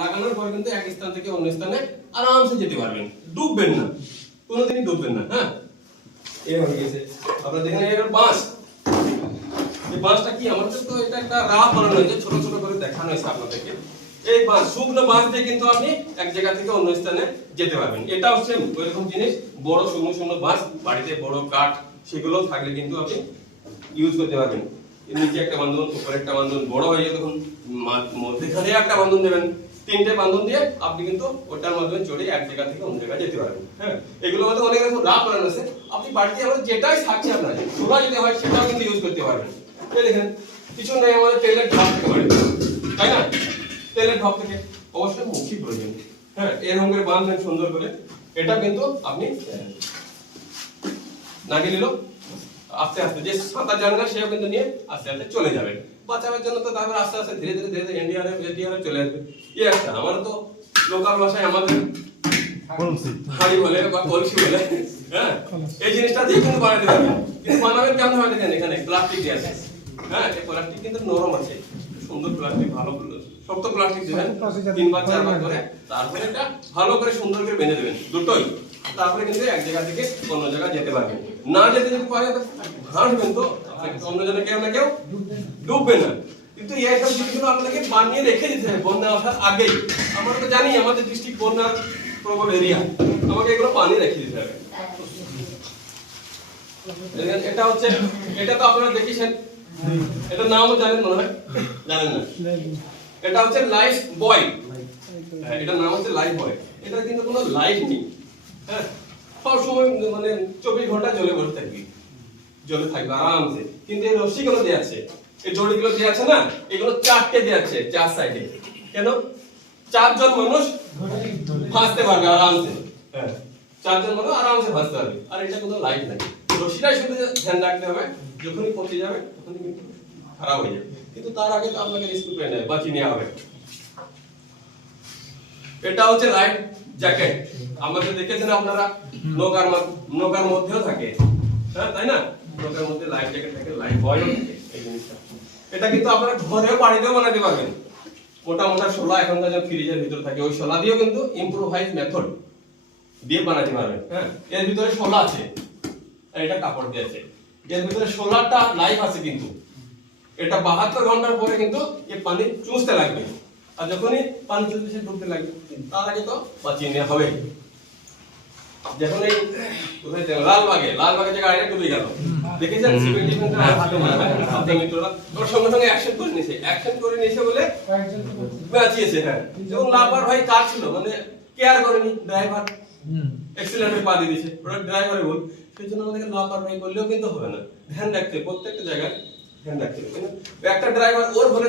লাগানোর পর কিন্তু এক স্থান থেকে অন্য স্থানে আরামসে যেতে পারবেন। ডুববেন না। কোনোদিনই ডুববেন না হ্যাঁ? এই হয়ে গেছে। আপনারা দেখেন বাঁশ এই বাঁশটা কি? আমাদের তো এটা একটা রাফ বানানো হয়েছে ছোট ছোট করে দেখানো হয়েছে আপনাদেরকে। এই বাঁশ শুকনো বাঁশ দিয়ে কিন্তু আপনি এক জায়গা থেকে অন্য স্থানে যেতে পারবেন। এটা হচ্ছে ওইরকম জিনিস বড় শুকনো শুকনো বাঁশ বাড়িতে বড় কাঠ সেগুলো থাকলে কিন্তু আপনি ইউজ করতে পারবেন। নিচে একটা বান্ধন, উপরে একটা বান্ধন, বড় হয়ে যাবে তখন মধ্যেখানে একটা বান্ধন দেবেন। তিনটে বান্ধন দিয়ে আপনি কিন্তু ওটার মাধ্যমে চড়ে এক জায়গা থেকে অন্য জায়গায় যেতে পারবেন হ্যাঁ? এগুলোর মধ্যে অনেক রকম রাপ বানানো আছে। আপনি বাড়িতে আবার যেটাই থাকছে আপনার সোলা যদি হয় সেটাও কিন্তু ইউজ করতে পারবেন। দেখেন কিছু নেই আমাদের তেলের ঢাপ থেকে তাই না? তেলের ঢাপ থেকে অবশ্যই মুখী প্রয়োজন হ্যাঁ? এরকম করে বাঁধবেন সুন্দর করে। এটা কিন্তু আপনি নাগিয়ে নিল আস্তে আস্তে যে সাঁতার জানে না সেও কিন্তু নিয়ে আস্তে আস্তে চলে যাবে। বাঁচাবার জন্য তো তারপর আস্তে আস্তে ধীরে ধীরে ধীরে ধীরে চলে আসবে। ইয়ে একটা আমার তো লোকাল ভাষায় আমাদের হাড়ি বলে বা কলসি বলে হ্যাঁ? এই জিনিসটা দিয়ে কিন্তু বানাতে কিন্তু বানাবেন কেমন হয় দেখেন এখানে প্লাস্টিক দিয়ে আছে। হ্যাঁ এই প্লাস্টিক কিন্তু নরম আছে। সুন্দর প্লাস্টিক ভালো শক্ত প্লাস্টিক দেবেন তিনবার চারবার করে তারপরে এটা ভালো করে সুন্দর করে বেঁধে দেবেন। দুটোই। তারপরে কিন্তু এক জায়গা থেকে অন্য জায়গায় যেতে পারবেন না যেতে যদি পারে ভাসবেন তো। অন্য জায়গায় কেউ না কেউ ডুববে না। কিন্তু এই সব জিনিসগুলো আপনাকে বানিয়ে রেখে দিতে হবে বন্যা আসার আগেই। আমরা তো জানি আমাদের ডিস্ট্রিক্ট বন্যার প্রবল এরিয়া আমাকে এগুলো বানিয়ে রেখে দিতে হবে। এটা হচ্ছে, এটা তো আপনারা দেখেছেন। এটা নামও জানেন মনে হয়? জানেন না? এটা হচ্ছে লাইফ বয় এটার নাম হচ্ছে লাইফ বয় এটা কিন্তু কোনো লাইফ নেই। হ্যাঁ সব সময় মানে চব্বিশ ঘণ্টা জলে বসে থাকবি। জলে থাকবে আরামসে। কিন্তু এই রশ্মিগুলো দেওয়া আছে। এই জড়িগুলো দেওয়া আছে না? এগুলো চারটে দেওয়া আছে, চার সাইডে কেন? চারজন মানুষ ভাসতে পারবে আরামসে। হ্যাঁ। চারজন মানুষ আরামসে ভাসতে পারবে। আর এটা কোনো লাইফ নাই। রশিটাই শুধু ধ্যান রাখতে হবে, যখনই পচে যাবে, তখনই কিন্তু খারাপ হয়ে যাবে। কিন্তু তার আগে তো আপনাকে রিস্ক নেবে বাঁচিয়ে নেওয়া হবে। এটা হচ্ছে লাইফ জ্যাকেট আমাদের দেখেছেন আপনারা, নৌকার নৌকার মধ্যেও থাকে। হ্যাঁ তাই না? নৌকার মধ্যে লাইফ জ্যাকেট থাকে, লাইফ বয়ও থাকে, এই জিনিসটা। এটা কিন্তু আপনারা ঘরেও বাড়িতেও বানাতে পারবেন। মোটা মোটা শোলা এখনকার যে ফ্রিজের ভিতরে থাকে, ওই শোলা দিয়েও কিন্তু ইম্প্রোভাইজ মেথড দিয়ে বানাতে পারবেন। হ্যাঁ এর ভিতরে শোলা আছে। এটা কাপড় দিয়ে আছে। এর ভিতরে শোলাটা লাইফ আছে কিন্তু। এটা বাহাত্তর ঘণ্টার পরে কিন্তু এই পানি চুষতে লাগবে। আর যখনই পানি চুষতে সে ঢুকতে লাগবে। তার আগে তো বাঁচিয়ে নেওয়া হবে। যখন এই কোথায় যেন লালবাগে লালবাগে যে গাড়িটা ডুবে গেল। দেখেছেন? হয় ওর সঙ্গে সঙ্গে অ্যাকশন করে নিয়েছে। অ্যাকশন করে নিয়েছে বলে বাঁচিয়েছে হ্যাঁ। যেমন লাপার ভাই কার ছিল? মানে কেয়ার করেনি ড্রাইভার এক্সিলেন্টে পা দিয়ে দিয়েছে। ওটা ড্রাইভারে ভুল। সেই জন্য আমাদেরকে লাপারবাহি করলেও কিন্তু হবে না। ধ্যান রাখতে প্রত্যেকটা জায়গায় ধ্যান রাখতে হবে। একটা ড্রাইভার ওর ভুলে